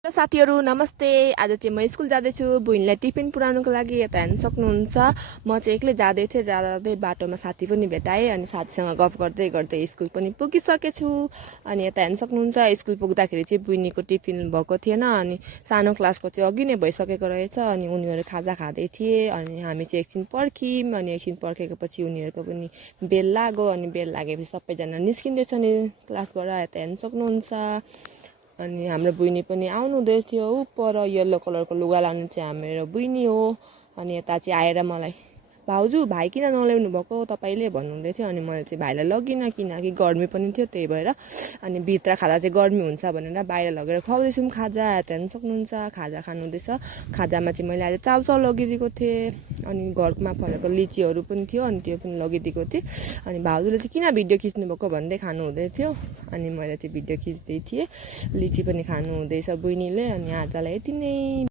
Hello साथीहरू नमस्ते। आज चाहिँ म स्कुल जाँदैछु। बहिनीलाई टिफिन पुऱ्याउनुको लागि यता हेर्न सक्नुहुन्छ। म चाहिँ एक्लै जाँदै थिएँ। जाँदै बाटोमा साथी पनि भेटाएँ अनि साथीसँग गफ गर्दै गर्दै स्कुल पनि पुगिसकेछु। अनि यता हेर्न सक्नुहुन्छ स्कुल पुग्दाखेरि चाहिँ बहिनीको टिफिन भएको थिएन अनि सानो क्लासको चाहिँ अघि नै भइसकेको रहेछ। अनि उनीहरू खाजा खाँदै थिए अनि हामी चाहिँ एकछिन पर्ख्यौँ अनि एकछिन पर्खेको पछि उनीहरूको पनि बेल लाग्यो अनि बेल लागेपछि सबैजना निस्किँदैछ नि क्लासबाट। यता हेर्न सक्नुहुन्छ। अनि हाम्रो बहिनी पनि आउनु हुँदै थियो। ऊ पर येल्लो कलरको लुगा लाउनु चाहिँ हाम्रो बहिनी हो। अनि यता चाहिँ आएर मलाई भाउजू भाइ किन नल्याउनु भएको तपाईँले भन्नुहुँदै थियो। अनि मैले चाहिँ भाइलाई लगिनँ किनकि गर्मी पनि थियो त्यही भएर। अनि भित्र खाँदा चाहिँ गर्मी हुन्छ भनेर बाहिर लगेर खुवाउँदैछौँ खाजा। हेर्न सक्नुहुन्छ खाजा खानु हुँदैछ। खाजामा चाहिँ मैले आज चाउचाउ लगिदिएको थिएँ अनि घरमा फलेको लिचीहरू पनि थियो अनि त्यो पनि लगिदिएको थिएँ। अनि भाउजूले चाहिँ किन भिडियो खिच्नु भएको भन्दै खानु हुँदै थियो। अनि मैले चाहिँ भिडियो खिच्दै थिएँ। लिची पनि खानु हुँदैछ बहिनीले। अनि आजलाई यति नै।